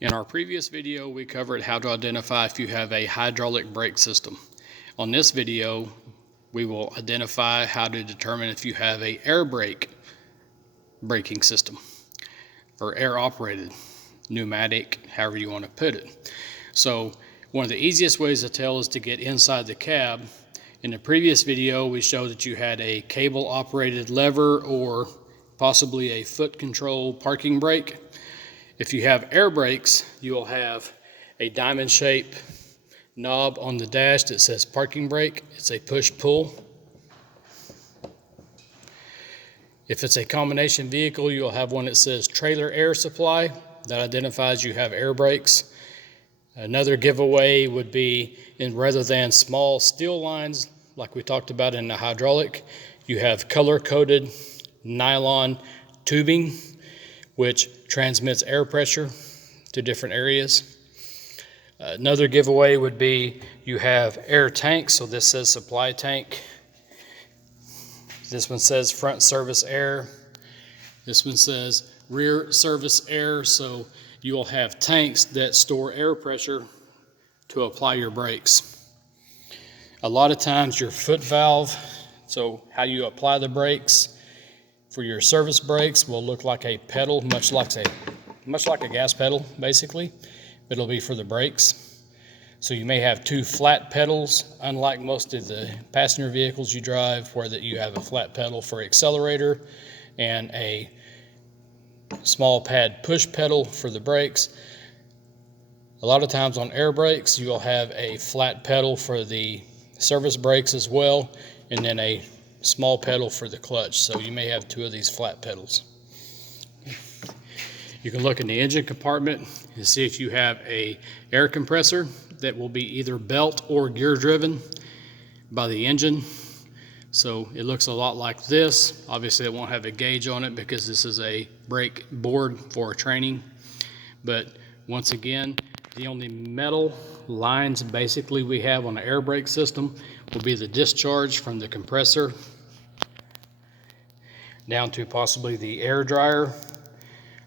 In our previous video, we covered how to identify if you have a hydraulic brake system. On this video, we will identify how to determine if you have an air brake braking system, or air operated, pneumatic, however you want to put it. So one of the easiest ways to tell is to get inside the cab. In the previous video, we showed that you had a cable operated lever or possibly a foot control parking brake. If you have air brakes, you will have a diamond shape knob on the dash that says parking brake. It's a push-pull. If it's a combination vehicle, you'll have one that says trailer air supply. That identifies you have air brakes. Another giveaway would be, rather than small steel lines like we talked about in the hydraulic, you have color-coded nylon tubing, which transmits air pressure to different areas. Another giveaway would be you have air tanks. So this says supply tank. This one says front service air. This one says rear service air. So you will have tanks that store air pressure to apply your brakes. A lot of times your foot valve, so how you apply the brakes for your service brakes, will look like a pedal, much like a gas pedal basically. It'll be for the brakes. So you may have two flat pedals, unlike most of the passenger vehicles you drive, where that you have a flat pedal for accelerator and a small pad push pedal for the brakes. A lot of times on air brakes, you'll have a flat pedal for the service brakes as well, and then a small pedal for the clutch. So you may have two of these flat pedals. You can look in the engine compartment and see if you have a air compressor that will be either belt or gear driven by the engine. So it looks a lot like this. Obviously it won't have a gauge on it because this is a brake board for training. But once again, the only metal lines basically we have on the air brake system will be the discharge from the compressor down to possibly the air dryer.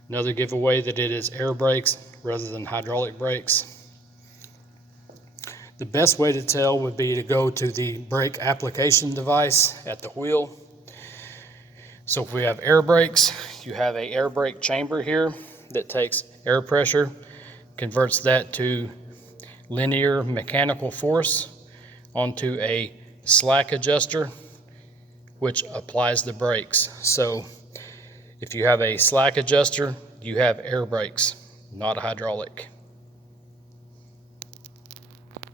Another giveaway that it is air brakes rather than hydraulic brakes. The best way to tell would be to go to the brake application device at the wheel. So if we have air brakes, you have an air brake chamber here that takes air pressure, converts that to linear mechanical force onto a slack adjuster, which applies the brakes. So if you have a slack adjuster, you have air brakes, not hydraulic.